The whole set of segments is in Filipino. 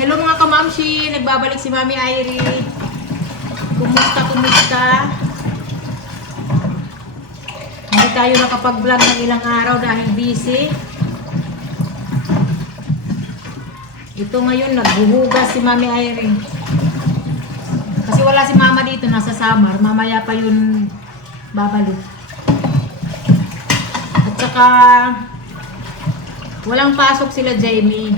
Hello mga kamamshi, nagbabalik si Mami Irie. Kumusta? Hindi tayo nakapag-vlog ng ilang araw dahil busy. Ito ngayon, naghuhugas si Mami Irie. Kasi wala si Mama dito, nasa summer. Mamaya pa yun babalik. At saka, walang pasok sila Jamie.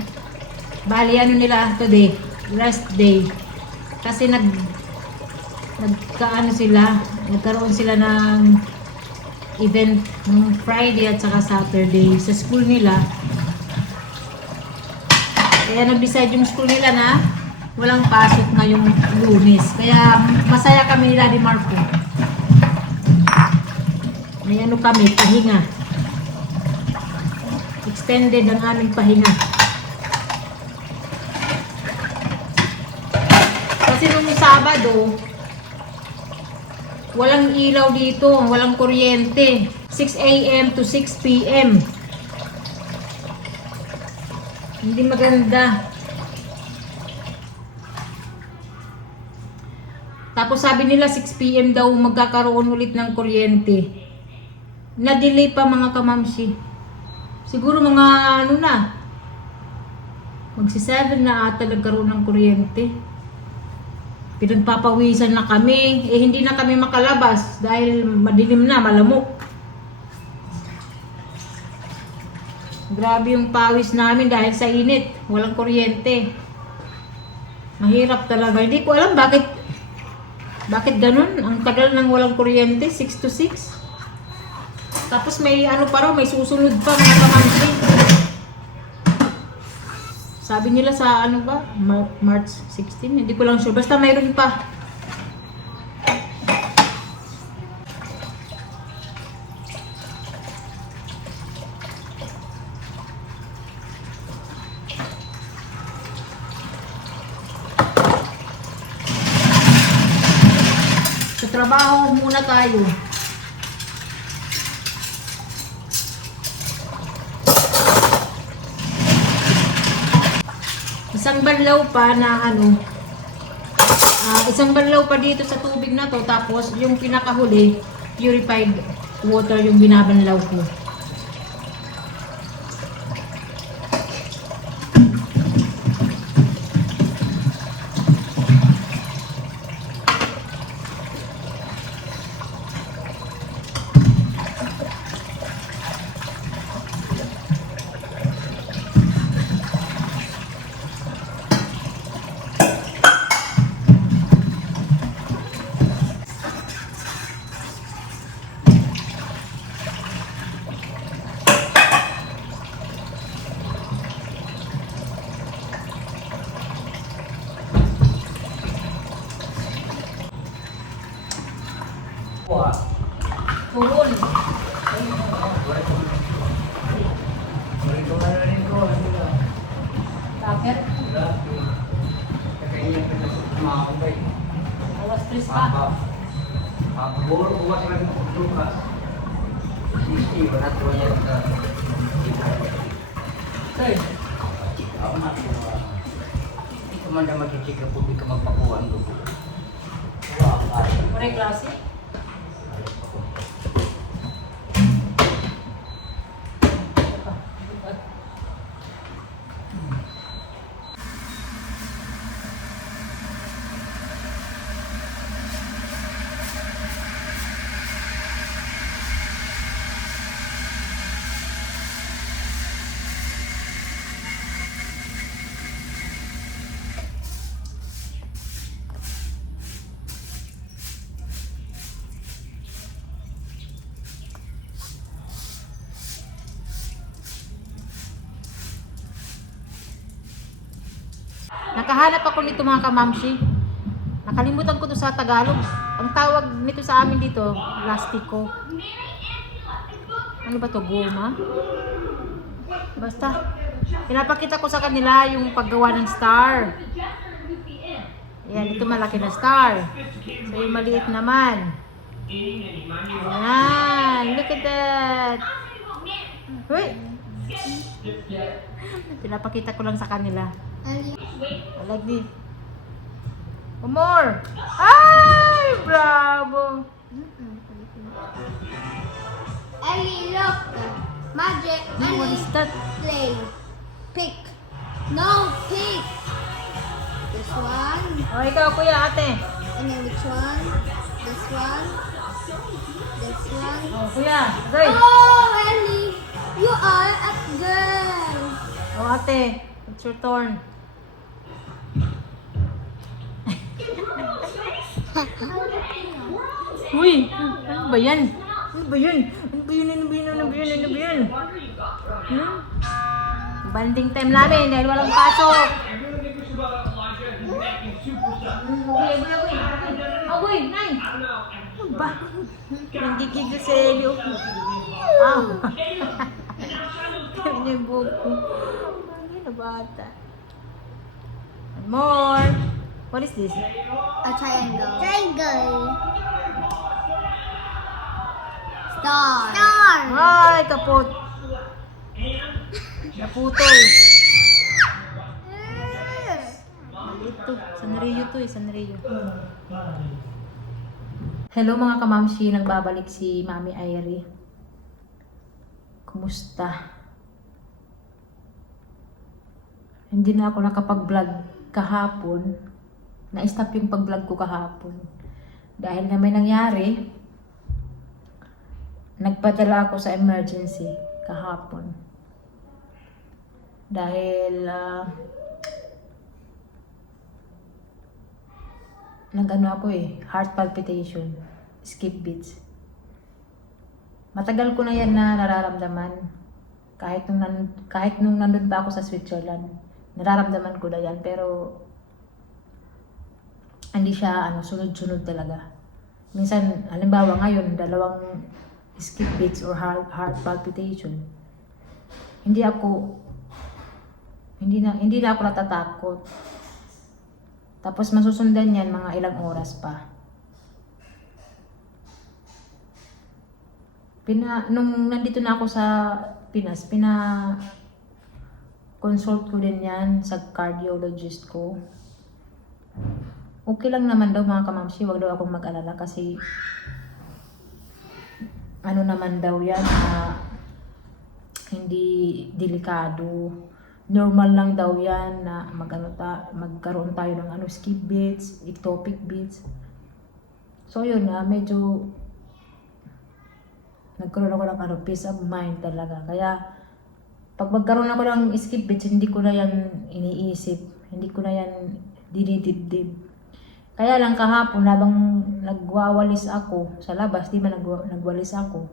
Bali ano nila today, rest day. Kasi nagkaroon sila ng event ng Friday at saka Saturday sa school nila. Kaya nag-decide yung school nila na walang pasok ngayong Lunes. Kaya masaya kami nila ni Marco. May ano kami, pahinga. Extended ang aming pahinga. Kasi nung Sabado, walang ilaw dito, walang kuryente. 6 AM to 6 PM. Hindi maganda. Tapos sabi nila 6 PM daw magkakaroon ulit ng kuryente. Na-delay pa mga kamamsi. Siguro mga ano na, magsi-7 na ata nagkaroon ng kuryente. Pinagpapawisan na kami. Hindi na kami makalabas dahil madilim na, malamok. Grabe yung pawis namin dahil sa init. Walang kuryente. Mahirap talaga. Hindi ko alam bakit ganun. Ang tagal nang walang kuryente. 6 to 6. Tapos may ano pa raw, may susunod pa mga kamamsi. Sabi nila sa ano ba? March 16? Hindi ko lang sure. Basta mayroon pa. Sa trabaho muna tayo. Isang banlaw pa na ano, isang banlaw pa dito sa tubig na to, tapos yung pinakahuli, purified water yung binabanlaw ko. Turun. Tapet. Alas 3 pa. Okay. Ito man na magkikika po, di ka magpakuhan doon. Murang klase. Nakahanap ako nito mga kamamshi. Nakalimutan ko to sa Tagalog. Ang tawag nito sa amin dito, plastiko. Ano ba to? Goma? Basta. Pinapakita ko sa kanila yung paggawa ng star. Ayan, ito malaki na star. So yung maliit naman. Ayan, look at that. Uy! Pinapakita ko lang sa kanila. I like this. One more. Ay, bravo. Ellie, look. Magic. What is that? Play. Pick. No, pick. This one. Oh, ikaw, kuya, ate. And then which one? This one. This one. Oh, kuya, aray. Oh, Ellie. You are a girl. Oh, ate. It's your turn. Uy, ano ba yan? Ano ba yan? Ano ba yun? Ano ba yun? Ano ba yun? Ano ba yun? Hmm? Banding time namin dahil walang pasok. Uy, nay! Ano ba? Nanggigigil si Elio. Ah! Kaya niya yung buhok ko. Ano na bata? One more. What is this? A triangle. Triangle. Star. Star. Ay, kaput. Naputol. Ito, Sanrio to eh, Sanrio. Hello mga kamamshi, nagbabalik si Mami Airy. Kumusta? Hindi na ako nakapag-vlog kahapon. Na-stop yung pag-vlog ko kahapon. Dahil na may nangyari, nagpadala ako sa emergency kahapon. Dahil nag-ano ako heart palpitation, skip beats. Matagal ko na yan na nararamdaman. Kahit nung nandun pa ako sa Switzerland, nararamdaman ko na yan. Pero hindi siya sunod-sunod talaga. Minsan, halimbawa ngayon, 2 skip beats or heart palpitation. Hindi na ako natatakot. Tapos masusundan yan mga ilang oras pa. Nung nandito na ako sa Pinas, consult ko din yan sa cardiologist ko. Okay lang naman daw mga kamamshi, wag daw akong mag-alala kasi naman daw yan hindi delikado. Normal lang daw yan na magkaroon tayo ng skip beats, ectopic beats. So yun medyo nagkaroon ako ng peace of mind talaga. Kaya pag magkaroon ako ng skip beats, hindi ko na yan iniisip, hindi ko na yan dinidibdib. Kaya lang kahapon habang nagwawalis ako sa labas, di ba nagwalis ako,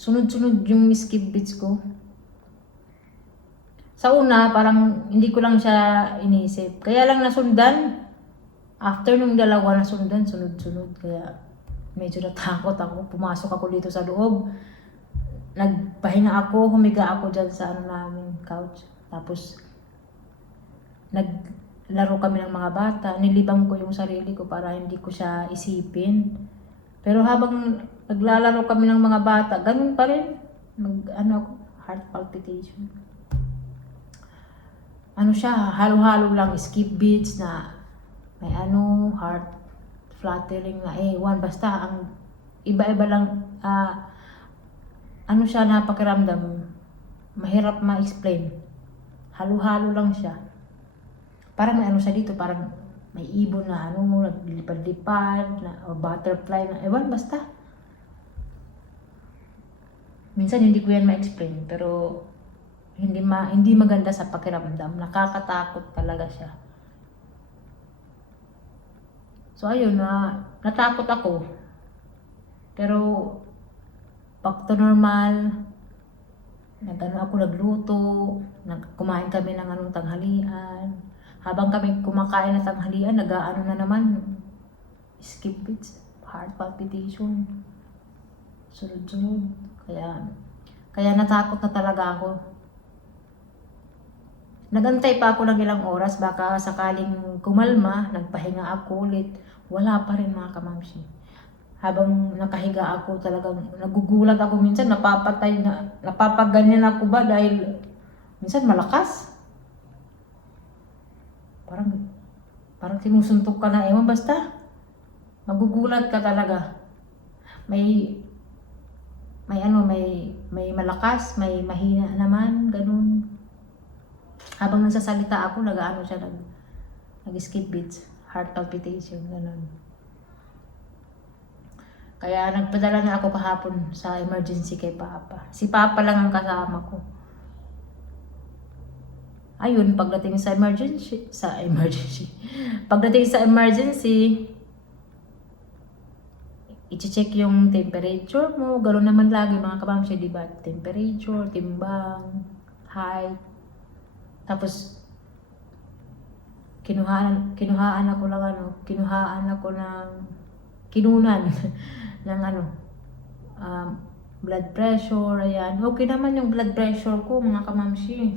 sunod-sunod yung skip beats ko. Sa una, parang hindi ko lang siya inisip. Kaya lang nasundan. After nung 2 nasundan, sunod-sunod. Kaya medyo natakot ako. Pumasok ako dito sa loob. Nagpahinga ako, humiga ako dyan sa namin couch. Tapos, naglaro kami ng mga bata. Nilibang ko yung sarili ko para hindi ko siya isipin. Pero habang naglalaro kami ng mga bata, ganun pa rin. Heart palpitation. Siya, halo-halo lang, skip beats na may heart fluttering na one. Basta, ang iba-iba lang, siya na pakiramdam, mahirap ma-explain. Halo-halo lang siya. Parang may siya dito, parang may ibon na naglipad-lipad, o butterfly na, basta. Minsan hindi ko yan ma-explain, pero hindi maganda sa pakiramdam. Nakakatakot talaga siya. So ayun, natakot ako. Pero back to normal. Nagluto, kumain kami ng tanghalian. Habang kami kumakain ng tanghalian, na naman, skip beats, heart palpitation. Sunod-sunod. Kaya natakot na talaga ako. Nagantay pa ako ng ilang oras, baka sakaling kumalma, nagpahinga ako ulit. Wala pa rin mga kamamshi. Habang nakahiga ako, talagang nagugulat ako minsan, napapaganyan ako ba dahil minsan malakas. parang sinusuntok ka na, ewan basta. Magugulat ka talaga. May malakas, may mahina naman, ganun. Habang nagsasalita ako, nag-skip beats, heart palpitation, ganun. Kaya nagpadala na ako kahapon sa emergency kay Papa. Si Papa lang ang kasama ko. Ayun, pagdating sa emergency, pagdating sa emergency, i-check yung temperature mo, gano'n naman lagi mga kabamsi, di ba? Temperature, timbang, height. Tapos, kinuhaan ako ng kinunan ng blood pressure, ayan. Okay naman yung blood pressure ko, mga kamamsi.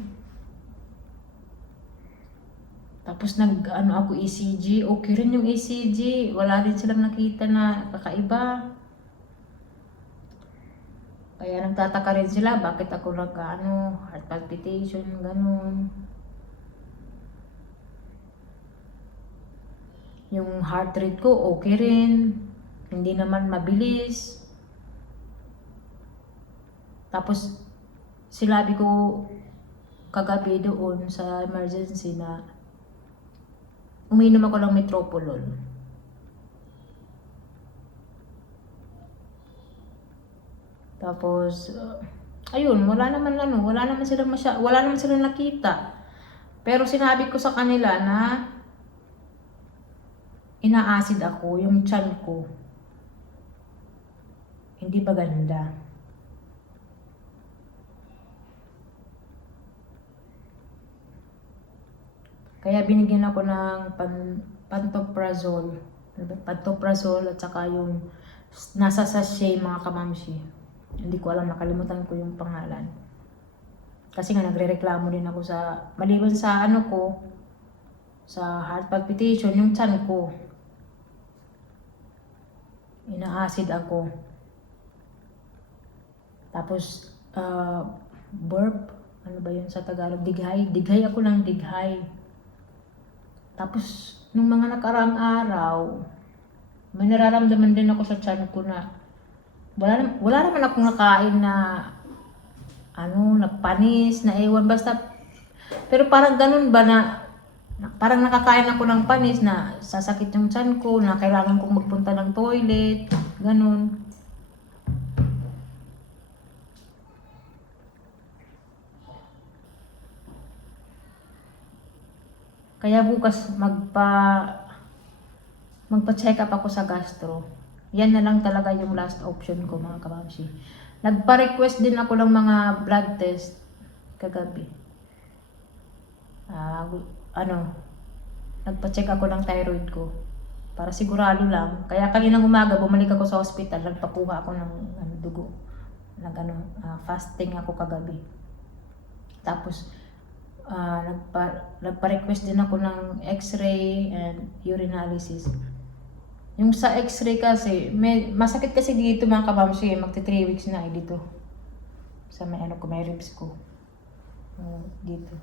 Tapos ako ECG, okay rin yung ECG. Wala rin silang nakita na kakaiba. Kaya nagtataka rin sila, bakit ako heart palpitation, ganun. Yung heart rate ko, okay rin. Hindi naman mabilis. Tapos, silabi ko kagabi doon sa emergency na uminom ako ng Metoprolol. Tapos, ayun, wala naman silang nakita. Pero sinabi ko sa kanila na ina-acid ako, yung tiyan ko. Hindi ba ganda? Kaya binigyan ako ng pantoprazole at saka yung nasa sachet, mga kamamsi. Hindi ko alam, nakalimutan ko yung pangalan. Kasi nga nagrereklamo din ako maliban sa sa heart palpitation, yung tiyan ko. Ina-acid ako. Tapos, burp, ano ba yun sa Tagalog? Dighay ako ng dighay. Tapos, nung mga nakaraang araw, may nararamdaman din ako sa tiyan ko na wala naman akong nakain na panis, na ewan, basta. Pero parang ganun ba parang nakakain ako ng panis na sasakit yung tiyan ko, na kailangan kong magpunta ng toilet, ganun. Kaya bukas magpa-check up ako sa gastro. Yan na lang talaga yung last option ko, mga kabamsi. Nagpa-request din ako ng mga blood test kagabi. Nagpa-check ako ng thyroid ko para sigurado lang. Kaya kaninang umaga bumalik ako sa hospital, nagpakuha ako ng dugo. Fasting ako kagabi. Tapos nagpa-request din ako ng x-ray and urinalysis. Yung sa x-ray kasi, masakit kasi dito, mga kabamsi, magti 3 weeks na dito. Sa may ribs ko. Dito.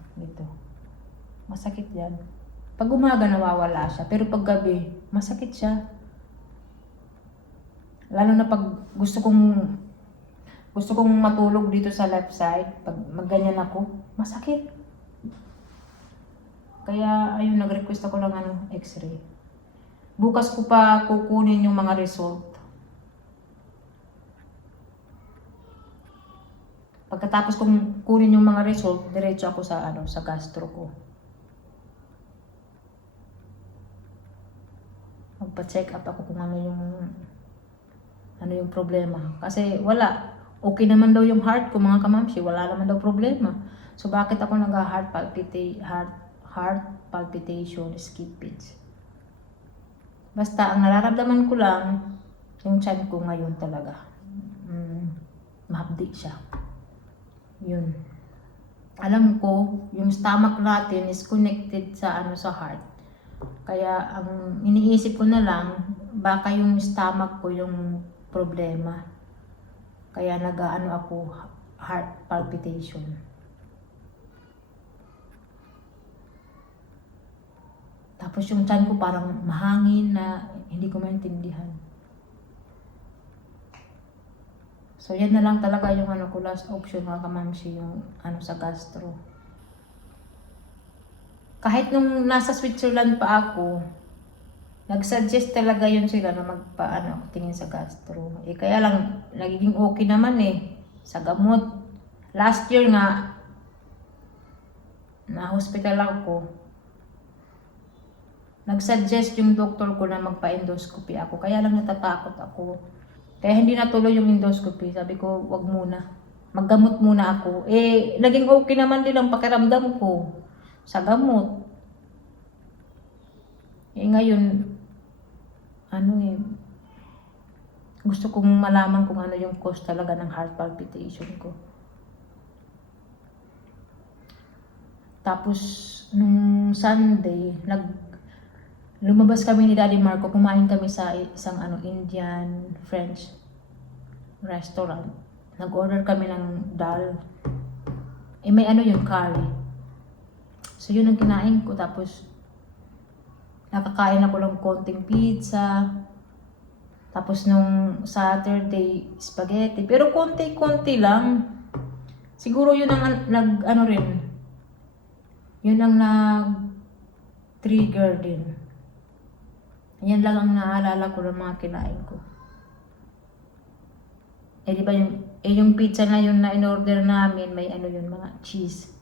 Masakit yan. Pag umaga nawawala siya, pero pag gabi, masakit siya. Lalo na pag gusto kong matulog dito sa left side, pag magganyan ako, masakit. Kaya, ayun, nag-request ako ng x-ray. Bukas ko pa kukunin yung mga result. Pagkatapos kong kunin yung mga result, diretso ako sa gastro ko. Magpa-check up ako kung ano yung problema. Kasi wala. Okay naman daw yung heart ko, mga kamamsi. Wala naman daw problema. So bakit ako heart palpitation, skip beats? Basta ang nararamdaman ko lang, yung tiyan ko ngayon talaga. Mahapdi siya. Yun. Alam ko, yung stomach natin is connected sa heart. Kaya ang iniisip ko na lang, baka yung stomach ko yung problema. Kaya ako heart palpitation. Tapos yung tiyan ko parang mahangin na hindi ko maintindihan. So yan na lang talaga yung ano ko, last option mga kamamsi, yung ano sa gastro. Kahit nung nasa Switzerland pa ako, nag-suggest talaga yun sila na magpaano ako tingin sa gastro. Eh kaya lang, nagiging okay naman eh, sa gamot. Last year nga, na-hospital ako, nag-suggest yung doktor ko na magpa-endoscopy ako. Kaya lang natatakot ako. Kaya hindi natuloy yung endoscopy. Sabi ko, wag muna. Maggamot muna ako. Eh, naging okay naman din ang pakiramdam ko sa gamot. Eh ngayon, ano eh, gusto kong malaman kung ano yung cause talaga ng heart palpitation ko. Tapos, nung Sunday, lumabas kami ni Daddy Marco, kumain kami sa isang Indian, French restaurant. Nag-order kami ng dal. Eh may yun, curry. So yun ang kinain ko. Tapos, nakakain ako ng konting pizza. Tapos nung Saturday, spaghetti. Pero konti-konti lang. Siguro yun ang yun ang nag-trigger din. Yan lang ang naalala ko ng mga kinain ko. Eh di ba yung pizza na yun na in-order namin, may yun, mga cheese.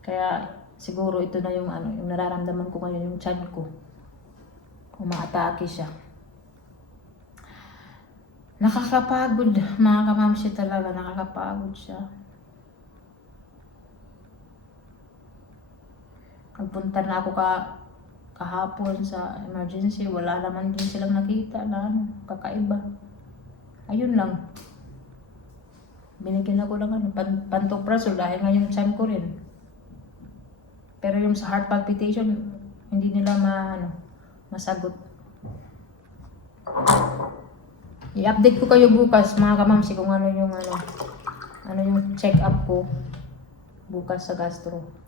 Kaya siguro ito na yung yung nararamdaman ko ngayon, yung tiyan ko. Umaatake siya. Nakakapagod, mga kamamsi talaga, nakakapagod siya. Nagpunta na ako kahapon sa emergency, wala naman din silang nakita na kakaiba. Ayun lang. Binigyan ako ng pantoprazole dahil nga yung tiyan ko rin. Pero yung sa heart palpitation, hindi nila masagot. I-update ko kayo bukas mga kamamsi kung ano yung check-up ko bukas sa gastro.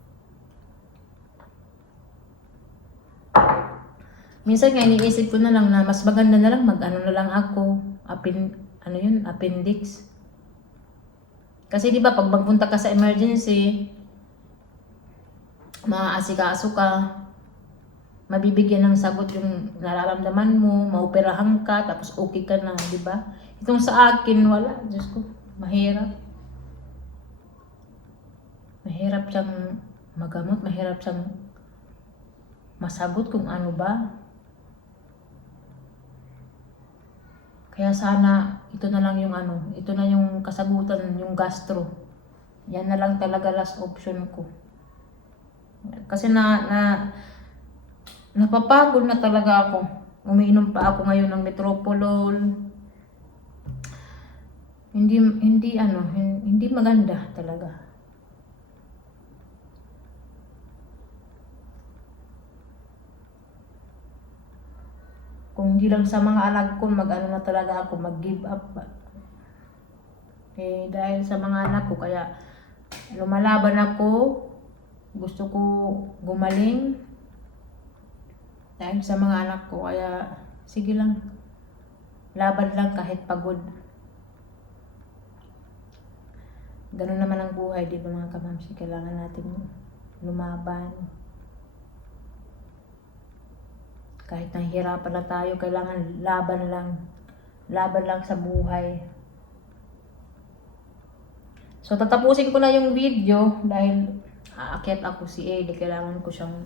Minsan nga iniisip ko na lang na mas maganda na lang na lang ako, appendix. Kasi di ba pag magpunta ka sa emergency, maaasikaso ka, mabibigyan ng sagot yung nararamdaman mo, maoperahan ka, tapos okay ka na, di ba? Itong sa akin, wala. Diyos ko, mahirap. Mahirap siyang magamot, mahirap siyang masagot kung ano ba. Kaya sana, ito na lang yung ito na yung kasagutan, yung gastro. Yan na lang talaga last option ko. Kasi napapagod na talaga ako. Umiinom pa ako ngayon ng Metoprolol. Hindi maganda talaga. Kung hindi lang sa mga anak ko, na talaga ako, mag-give up. Eh, dahil sa mga anak ko, kaya lumalaban ako. Gusto ko gumaling. Dahil sa mga anak ko, kaya sige lang. Laban lang kahit pagod. Ganun naman ang buhay, di ba mga kamamsi? Kailangan natin lumaban. Kahit nahihirapan na tayo, kailangan laban lang. Laban lang sa buhay. So, tatapusin ko na yung video dahil aakyat ako si Eddie. Kailangan ko siyang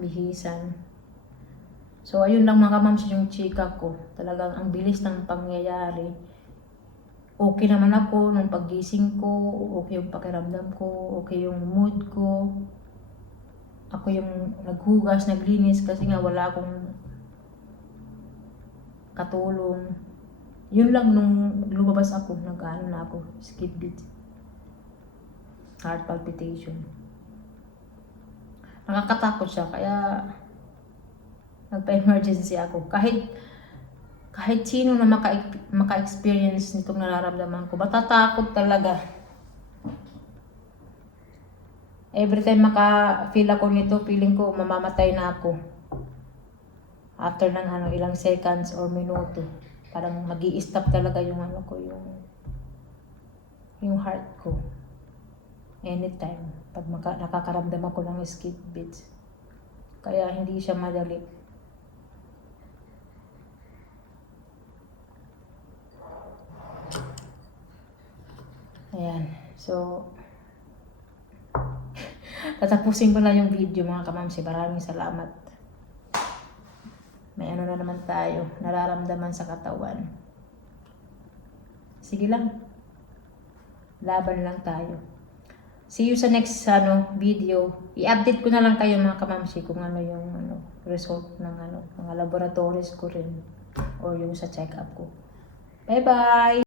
bihisan. So, ayun lang mga kamamsi yung chika ko. Talagang ang bilis ng pangyayari. Okay naman ako nung paggising ko. Okay yung pakiramdam ko. Okay yung mood ko. Ako yung naghugas, naglinis kasi nga wala akong katulong. Yun lang nung lumabas ako, na ako, skip beat. Heart palpitation. Nakakatakot siya, kaya nagpa-emergency ako. Kahit sino na maka-experience nitong nararamdaman ko, matatakot talaga. Every time maka-feel ako nito, feeling ko mamamatay na ako. After ng ilang seconds or minuto, parang magi-stop talaga yung ko, yung heart ko. Anytime, pag nakakaramdam ako ng skip beats. Kaya hindi siya madali. Ayan. So, tatapusin ko na yung video mga kamamsi. Maraming salamat. May na naman tayo. Nararamdaman sa katawan. Sige lang. Laban lang tayo. See you sa next video. I-update ko na lang kayo mga kamamsi kung yung result ng mga laboratories ko rin or yung sa check-up ko. Bye-bye!